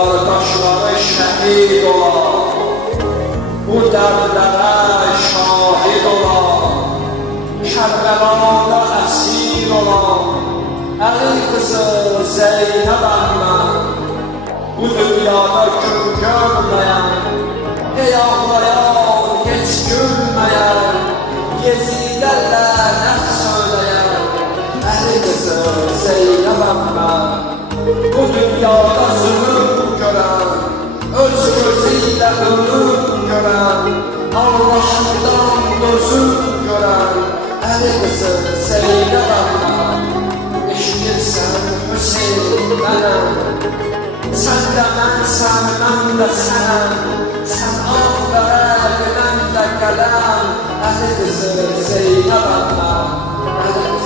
qardaşları şəhid olar, bu dərdlərə şahid olar, Kərbəlada əsir olar, Əli qızı Zeynəbəm mən, bu dünyada gün görməyən, hey ağlayan, heç gülməyən, Yezilərlə nəf söyləyən, Əli qızı Zeynəbəm mən, bu dünyada zulüm görən, öz gözüyle ölüm görən, Allah'ından gözüm görən, Əli qızı Zeynəbəm mən. Eşitirsən Hüseyin mənəm, sən də mənsən, mən də sənəm, sən ağ vərəq, mən də qələm, Əli qızı Zeynəbəm mən.